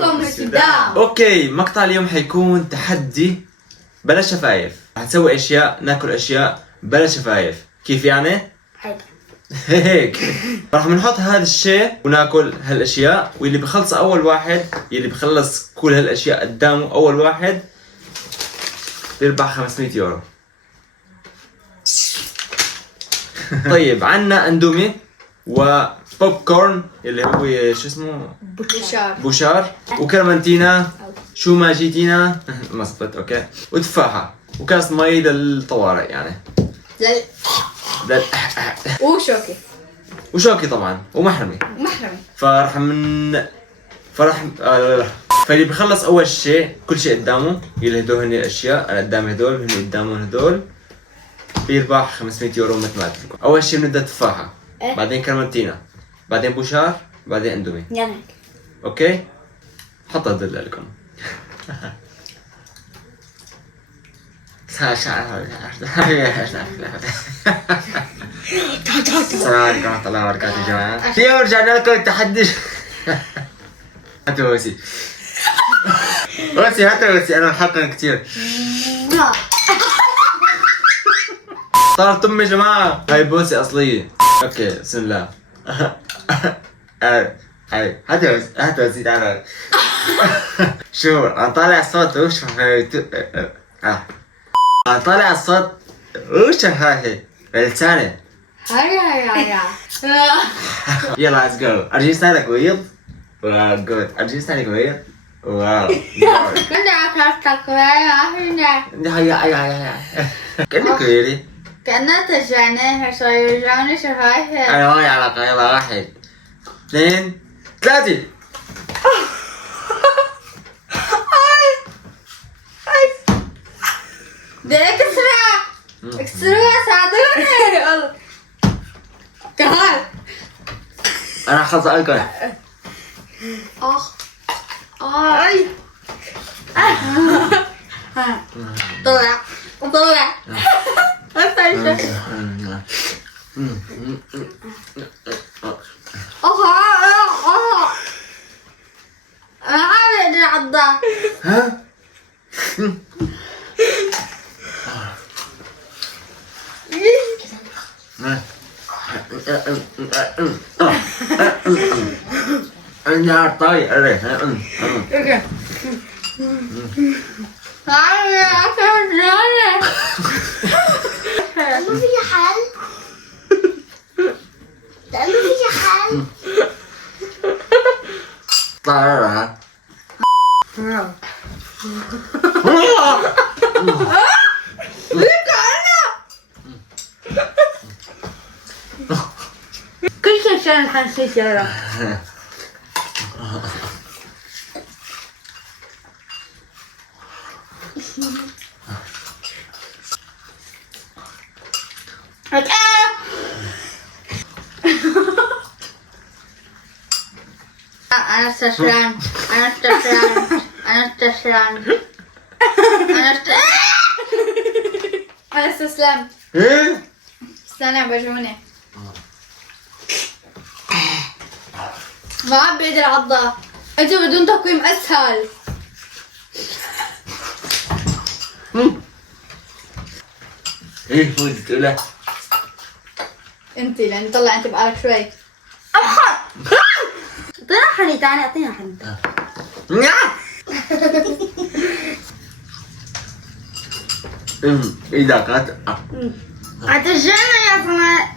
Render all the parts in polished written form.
عليكم السلام. اوكي، مقطع اليوم حيكون تحدي بلا شفايف. حنسوي اشياء، ناكل اشياء بلا شفايف. كيف يعني؟ هيك راح بنحط هذا الشيء وناكل هالاشياء، واللي بخلص اول واحد، يلي بخلص كل هالاشياء قدامه اول واحد بيربح 500 يورو. طيب عنا اندومي وبوب كورن اللي هو شو اسمه؟ بوشار، وكرمانتينا، شو ما جيتينا مصبت اوكي، وتفاحة وكاس مي للطوارئ يعني. وشوكي وشوكي طبعا ومحرمي. فاللي بخلص اول شيء كل شيء قدامه، يلي هدول هن الاشياء، انا قدامي هدول، هن قدامهم هدول، بيربح 500 يورو مثل ما قلت لكم. اول شيء بنبدا تفاحة، بعدين كرمانتينا، بعدين بوشار، بعدين اندومي. يلا اوكي، حط هدول لكم. السلام عليكم ورحمة الله وبركاته يا جماعة. اليوم رجعنا لكم التحدي. هاتوا وسي. هاتوا وسي، أنا محقق كثير. طارت أمي يا جماعة. هاي بوسي أصلية. أوكي بسم الله. هاي هاتوا وسي تعال. شو أنا طالع الصوت وش طالع الصوت وش هاي بلساني. هيا يلا ليتس جو. ارجي ستايلك بيض. واو جود. ارجي ستايلك بيض. واو. هيا كأنك كبيري. كأنها تشجعني يرجعوني شفايفي. انا ما لي علاقة. يلا 1 2 3. ده اكسروا ساعدوني. كمان انا خلص الكل. اي طلع انا عارف العضة. ها؟ انا طاير عليه. لأنه في حل. طاير. كل شيء عشان الحنسيس يا رب. أنا استسلمت. ايه؟ استنى بجوني. ما عم بقدر اعضها. انتوا بدون تقويم اسهل. ايه فوز تقولها؟ انتي لان طلع انت بقالك شوي. اعطينا حني، تعالي اعطينا حني. اذا كانت هتجينا يا سماء.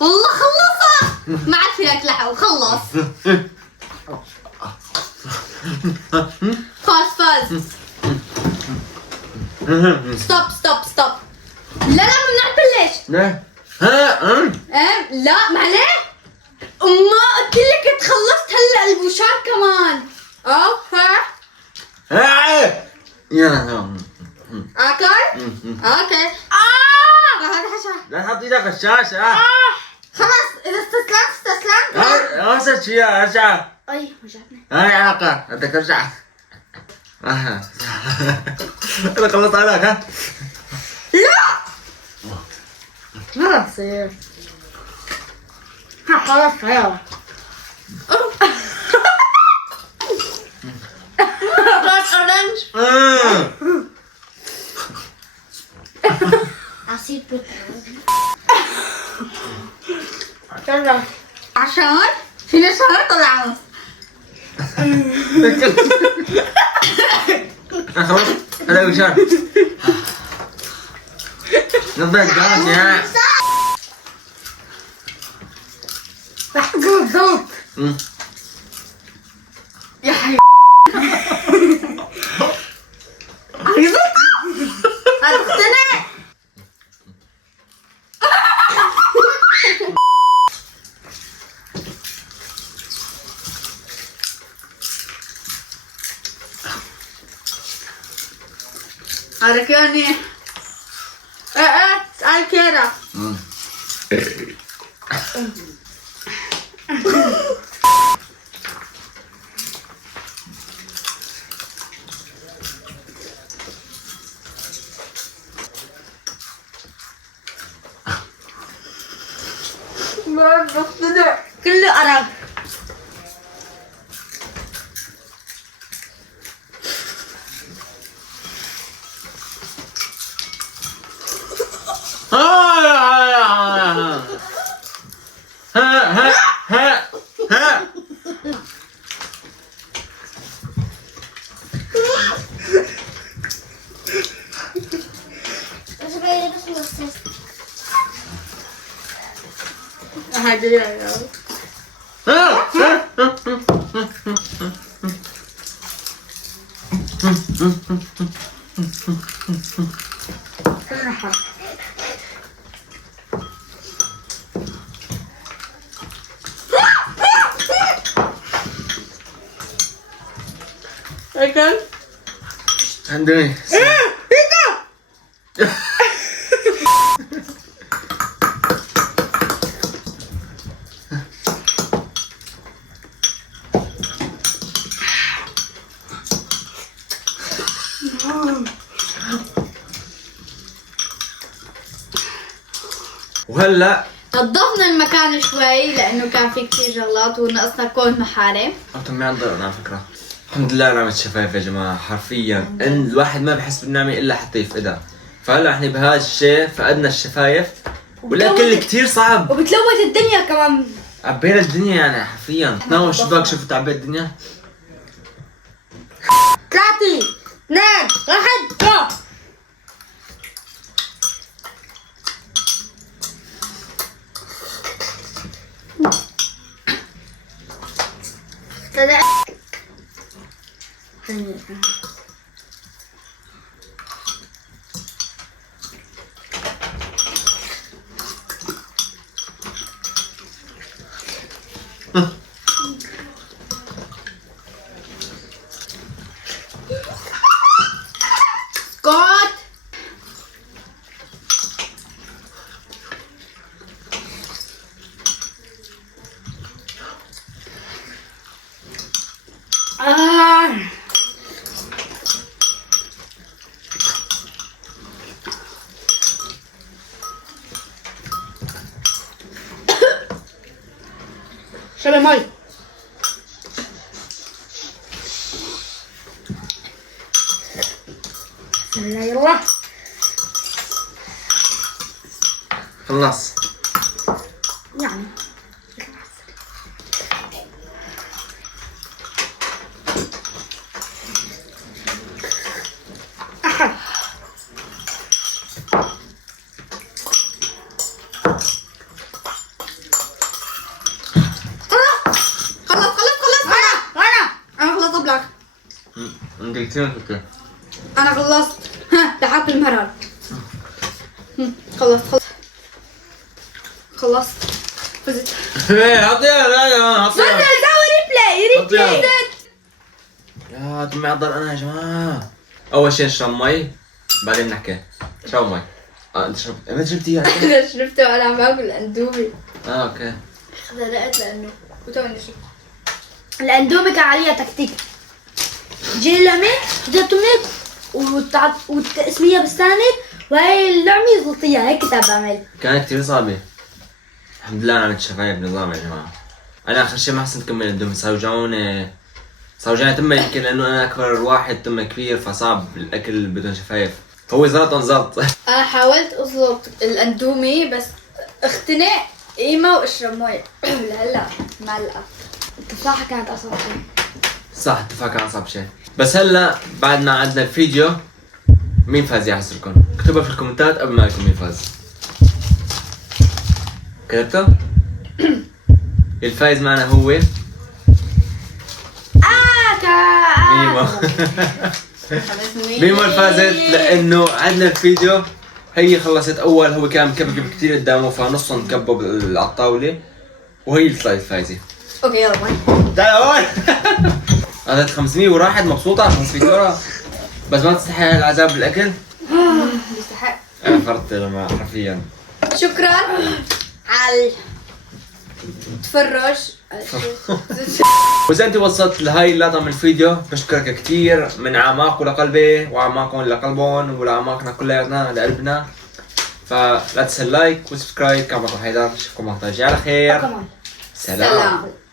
والله خلصها. ما عاد فيك لحق خلص. فاز. ستوب. لا ممنوع تبلش. لا. لا معليه. ما قلت لك تخلصت هلا البوشار كمان. يلا اوكي. هذا حشا. لا تحط ايدك على الشاشة. خلاص اذا استسلمت. اوصل فيها ارجع. اي وجعتني. هاي علاقة بدك ارجع. انا خلصت عليك ها؟ لا ما بصير. ها خلاص يلا. خلاص اورنج. عصير برتقال. يلا عشان في ناس طلعوا. خلاص هذا وشان نضيع جاز يا محبوب ذوق يا حي. هتقتنع. هذا كاني اسأل كده. ما بقتنع كله أرق. ها بس بقى بس مصاص. هذا يا أكل. عندي وهلا نظفنا المكان شوي لأنه كان في كتير شغلات ونقصنا كل محارم. انتم ما عندنا على فكره. الحمد لله نعمة شفايف يا جماعه، حرفيا ان الواحد ما بحس بالنعمه الا حتى يفقدها. فهلا احنا بهذا الشيء فقدنا الشفايف والاكل كتير صعب وبتلوث الدنيا كمان. عبينا الدنيا يعني حرفيا. تناول الشباك شوفوا تعبيت الدنيا. 3 2 1 go. طلع سكوت. شرب مي. لا يروح. خلص يعني عندي كثير فكرة. انا خلصت. ها لحقت المرار. خلصت فزت. عطيها لا بدنا نسوي ريبلاي. يا دمي عضل انا يا جماعة. اول شيء نشرب مي بعدين نحكي. شرب مي. انت شربت؟ ما شربتيها؟ انا شربته وانا عم باكل اندومي. اوكي. خذلقت لانه وتوني شربت. الاندومي كان عليها تكتيك. جيلامي جاتو ميك وتقسميها بالساند وهي اللعبة يزلطيها هيك تعب عملت. كانت كتير صعبة. الحمد لله أنا عملت شفايف بنظام يا جماعة. أنا آخر شي ما حسنت أكمل اندومي، صار وجعوني تمة، يمكن لأنه أنا أكبر واحد تمة كبير فصعب الأكل بدون شفايف. هو زلط انزلط. انا حاولت اضبط الاندومي بس اختنق قيمة واشرب مويه. لهلا معلقة. التفاحة كانت اصعب شيء. صح التفاحة كان أصعب شيء. بس هلا بعد ما عدنا الفيديو مين فاز يحسركم؟ اكتبوا في الكومنتات قبل ما لكم مين فاز. كتبتوا؟ الفايز معنا هو ميمو. ميمو فازت لانه عندنا الفيديو هي خلصت اول، هو كان مكبكب كثير قدامه فنصهم كبوا على الطاوله وهي اللي طلعت فايزه. اوكي يلا باي. تعال هون. اخذت 500 وراحت مبسوطه 500 يورو بس ما تستحق العذاب بالاكل. بيستحق. انا فرت لما حرفيا. شكرا على التفرج. واذا انت وصلت لهاي اللقطه من الفيديو بشكرك كثير من اعماق لقلبي واعماقكم لقلبهم ولاعماقنا كلياتنا لقلبنا. فلا تنسى اللايك وسبسكرايب. كان معكم حيدر، اشوفكم مقطع جاي على خير. كمان. سلام. سلام.